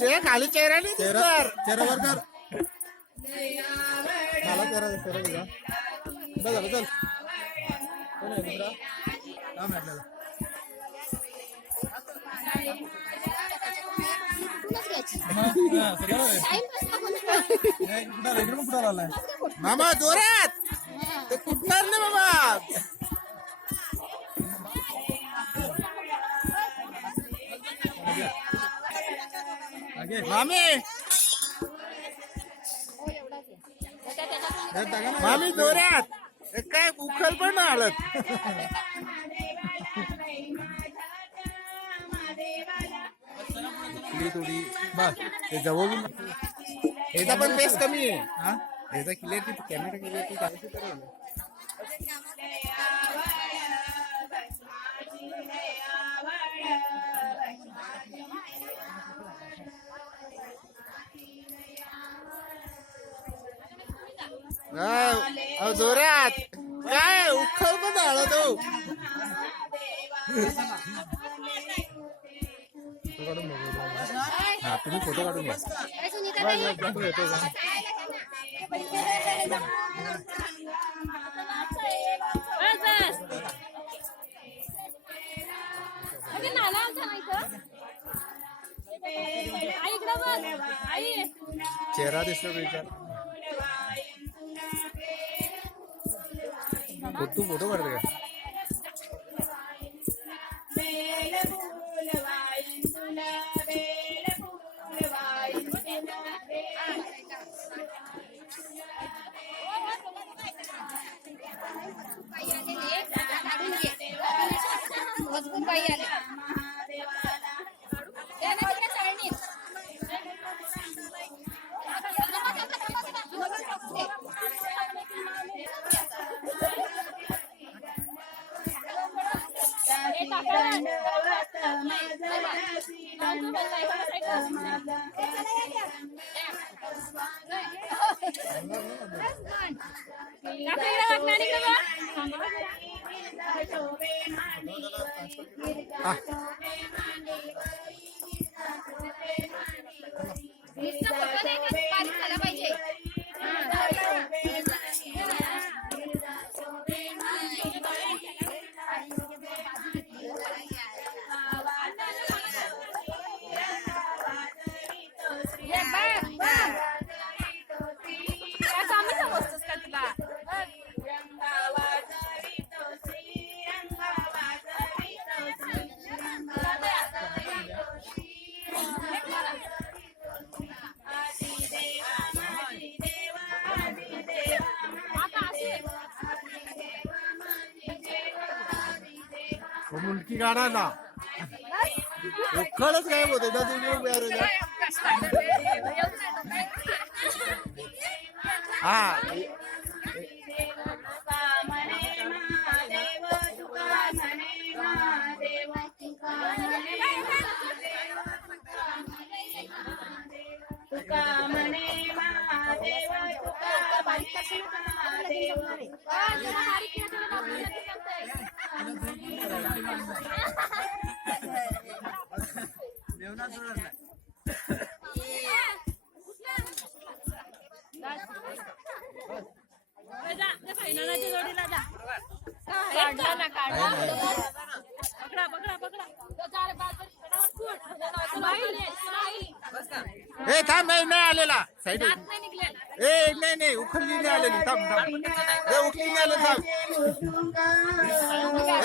ते खाली चेहरा नाही दिसणार. चेहरा वर कर. मला चेहरा तुझा बस झालं चल. कोण आहे दुसरा काम आहे आपल्याला. मामा जोरात ते कुठणार ना मामा. मामी मामी जोरात काय उखल पण नाही हलत. थोडी बस ते जवळ याचा पण पेस कमी आहे. हा याचा क्लिअरिटी कॅमेरा क्लिअरिटी चांगली तर जोरात काय उखल पण आला तो. हा तुम्ही फोटो काढून घ्या. चेहरा दिसतो विचार. तू फोटो काढते का. मजबूत बाई आले. मुलकी गाडा ना उखळच काय होते ना तुम्ही. हा ए थांब नाही आलेला साईड. ए नाही उखळली नाही आलेली. थांब उखली नाही आले. थांब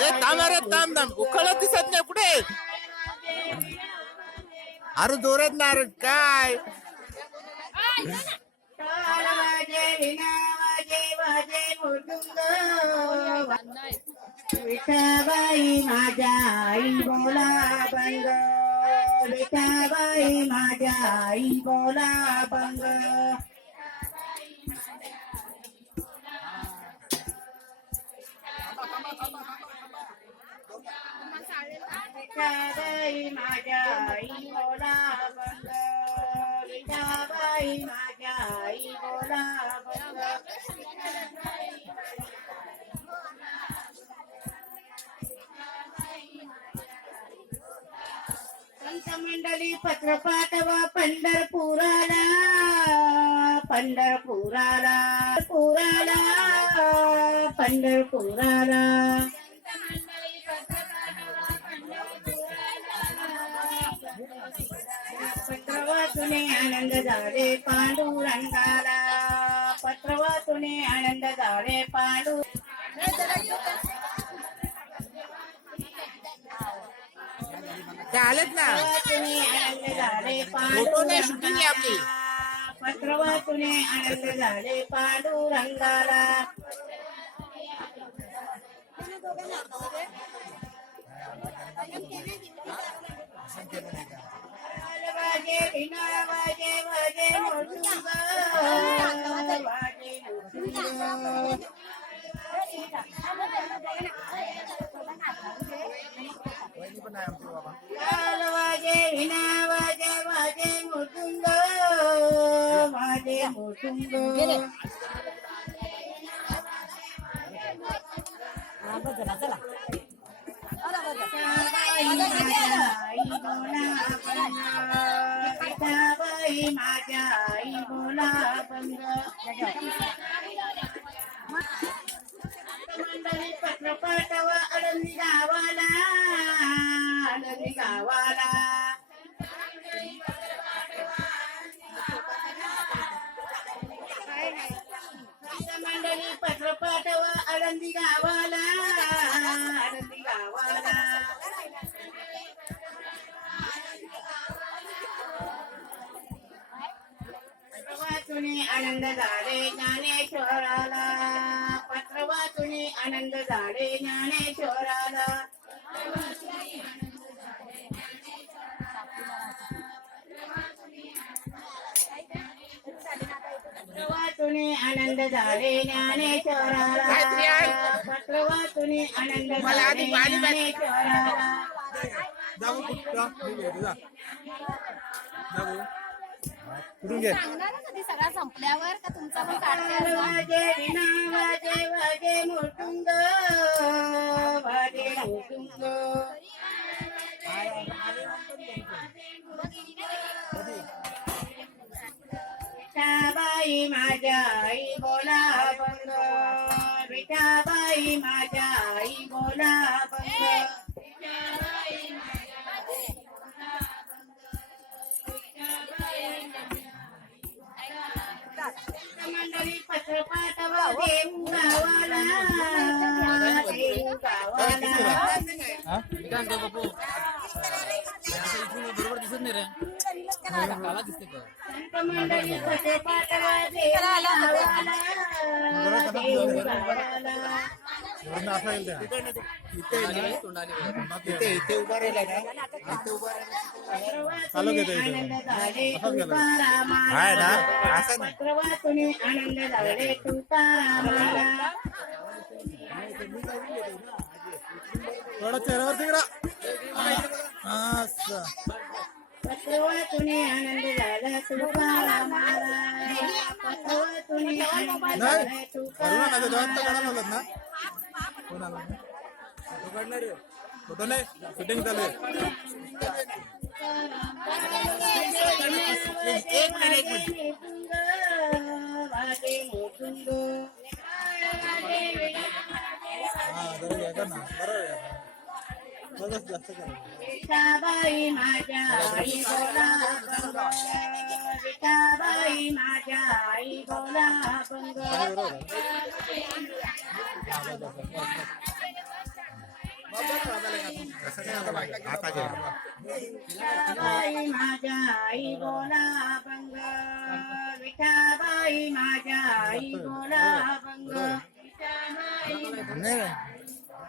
ए थांब अरे थांब उखळत दिसत नाही पुढे. अरे जोरात ना अरे काय. विठाबाई माझ्या आई बोला बंग. विठाबाई माझ्या आई बोला बंग. विठाबाई माझ्या आई बोला बंग. विठाबाई माझ्या आई बोला बंग. मंडळी पत्र पाठवा पंढरपुराला पंढरपुराला पुराला पंढरपुराला पत्र वाचूने आनंद झाले पांडुरंगाला पत्र वाचूने आनंद झाले पांडू ते आलेत ना वाचूने आनंद झाले फोटो नाही शूटिंग आहे आपली पत्र वाचूने आनंद झाले पांडुरंगाला वाजे विना वाजे वाजे मृदुंग वाजे मृदुंग लाल वाजे विना वाजे वाजे मृदुंग वाजे मृदुंग बाई माझ्या आई बोला बंद मंडळी पत्र पाठवा आळंदी गावाला आळंदी गावाला मंडळी पत्र पाठवा आळंदी गावाला आळंदी गावाला वाचूने आनंद झाले ज्ञानेश्वराला पत्र वाचूने आनंद झाले ज्ञानेश्वराला पत्र वाचूने आनंद झाले ज्ञानेश्वराला पत्र वाचूने आनंद झाले ज्ञानेश्वराला जाऊ कुठं जाऊ कुठून घे सांगणार ना कधी सगळा संपल्यावर का तुमचा पण काढते वाजे विना वाजे वाजे मोटुंग वाजे मोटुंग विठाबाई माझ्या आई बोला बंग विठाबाई माझ्या आई बोला बंग मंडळी पत्र पाठवा देऊ गावाला देऊ गावाला बरोबर दिसत नाही रे काला दिसते का संत मंडळी पत्र पाठवा देऊ गावाला देऊ गावाला असं येईल त्या इथे उभा राहिला ना इथे उभा राहिला चालू घेतो आनंद झाले असंच गेलं तुकारामाला आहे ना असं नाही पत्र वाचून आनंद झाले तुकारामाला थोडा चेहऱ्यावर तिकडा असं पत्र वाचून आनंद झाला तुकारामाला पत्र वाचून आनंद झाला नाही करू ना जॉब तर काढायला लागत ना कोणाला फोटो काढणार रे फोटो नाही शूटिंग चालू आहे एक मिनिट वाजे मोटुंग हा बरोबर आहे का ना बरोबर आहे बघच जास्त करा विठाबाई माझ्या आई बोला बंग विठाबाई माझ्या आई बोला बंग आता घे विठाबाई माझ्या आई बोला बंग विठाबाई माझ्या आई बोला बंग नाही